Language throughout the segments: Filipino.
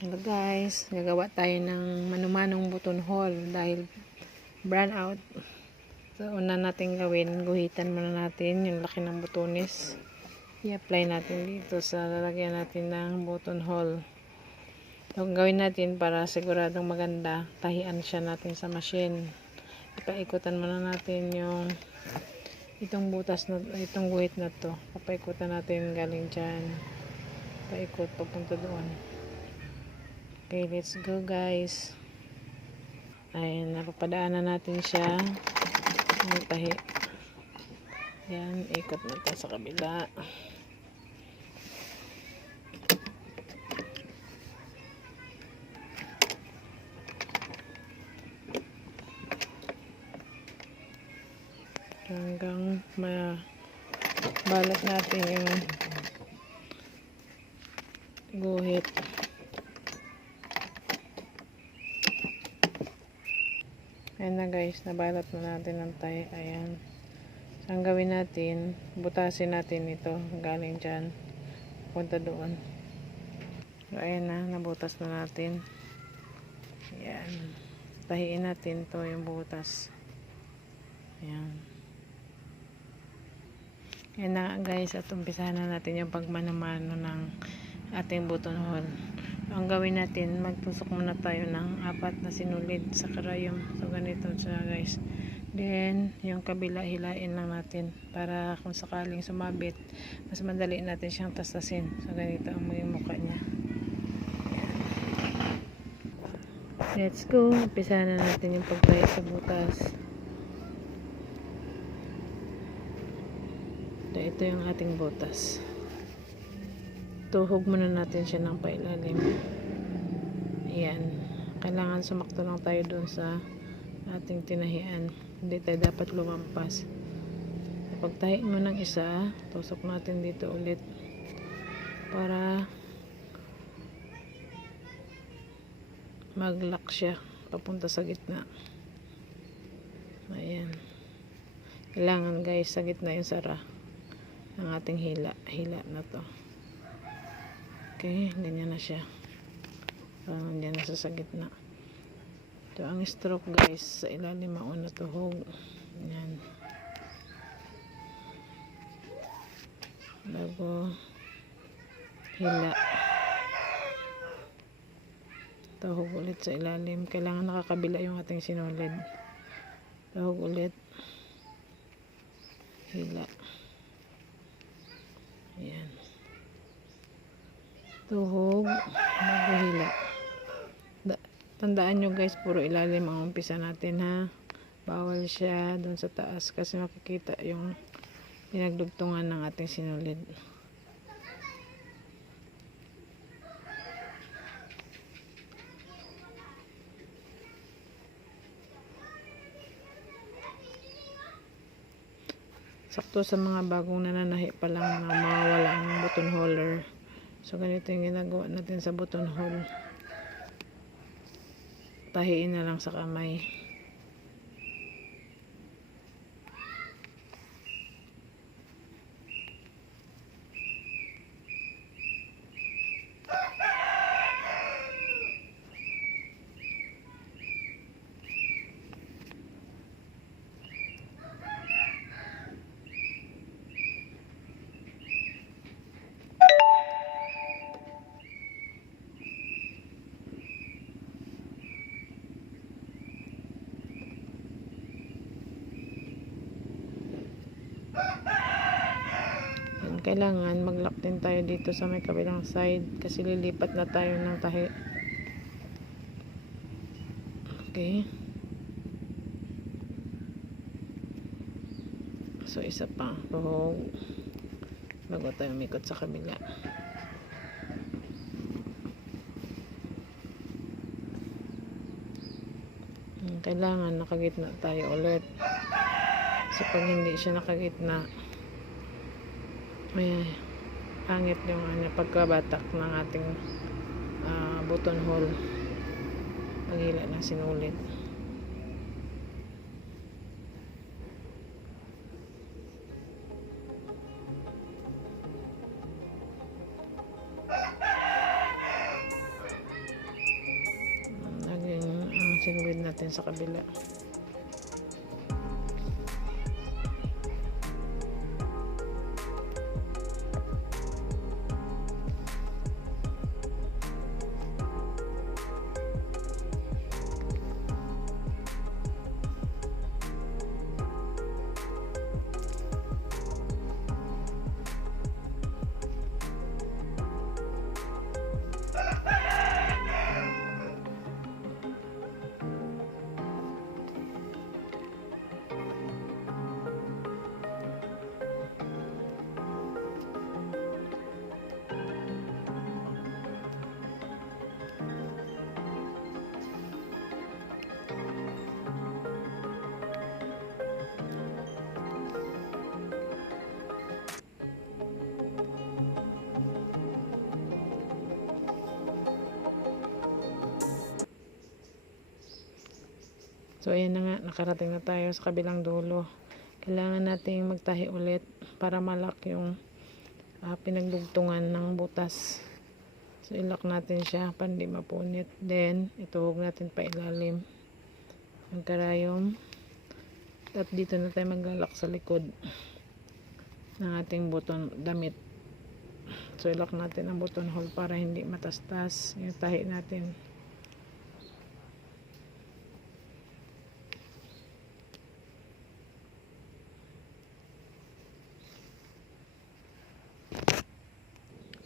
Hello guys, gagawa tayo ng manumanong button hole dahil brown out. So, una natin gawin, guhitan muna natin yung laki ng butones. I-apply natin dito sa lalagyan natin ng button hole. So, gawin natin para siguradong maganda, tahian siya natin sa machine. Ipaikutan muna natin yung itong butas na itong guhit na to. Papaikutan natin galing dyan. Paikot papunta doon. Okay, let's go guys. Ayan, napapadaanan natin siya. Ang tahi. Ayan, ikot natin sa kabila. Hanggang mabalot natin yung guhit. Ayan na guys, nabalot na natin ng tayo. Ayan. So, ang gawin natin, butasin natin ito. Galing dyan. Punta doon. So, ayan na, nabutas na natin. Ayan. Tahiin natin to yung butas. Ayan. Ayan na guys, at umpisahan na natin yung pagmanamano ng ating button hole ang gawin natin magtusok muna tayo ng apat na sinulid sa karayom. So ganito siya guys. Then yung kabila hilain lang natin para kung sakaling sumabit mas madali natin siyang tastasin. So ganito ang maging mukha niya. Let's go. Umpisa na natin yung pagtayo sa butas. So, ito yung ating butas tuhog muna natin siya ng pailalim. Ayan. Kailangan sumakto lang tayo doon sa ating tinahian. Hindi tayo dapat lumampas. Pagtahiin mo ng isa tusok natin dito ulit para mag-lock siya papunta sa gitna. Ayan. Kailangan guys sa gitna yung sara ng ating hila hila na to Okay, ganyan na siya. Parang nandiyan na sa gitna. Ito ang stroke guys. Sa ilalim mauna tuhog. Yan. Bago hila. Tuhog ulit sa ilalim. Kailangan nakakabila yung ating sinulid. Tuhog ulit. Hila. Ayan tuhog maghihila tandaan nyo guys puro ilalim ang umpisa natin ha? Bawal siya doon sa taas kasi makikita yung pinagdugtungan ng ating sinulid. Sakto sa mga bagong nananahi pa lang na mawala ang button holder So, ganito yung ginagawa natin sa button hole. Tahiin na lang sa kamay. Kailangan mag-lock din tayo dito sa may kabilang side kasi lilipat na tayo ng tahi. Okay. So isa pa. Tuhog bago tayo umikot sa kabila. Kailangan nakagitna tayo ulit so pag hindi siya nakagitna ay pangit yung ano, pagkabatak ng ating uh, button hole paghila ng sinulit sinulid natin sa kabila. So ayan na nga, nakarating na tayo sa kabilang dulo. Kailangan nating magtahi ulit para malak yung ah, pinagdugtungan ng butas. So ilak natin siya para hindi mapunit. Then ituhog natin pa ilalim ang karayom. At dito na tayo maglalak sa likod ng ating buton damit. So ilak natin ang button hole para hindi matastas yung tahi natin.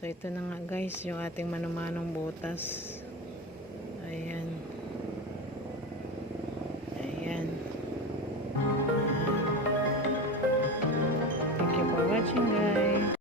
So ito na nga guys yung ating manumanong butas. Ayan.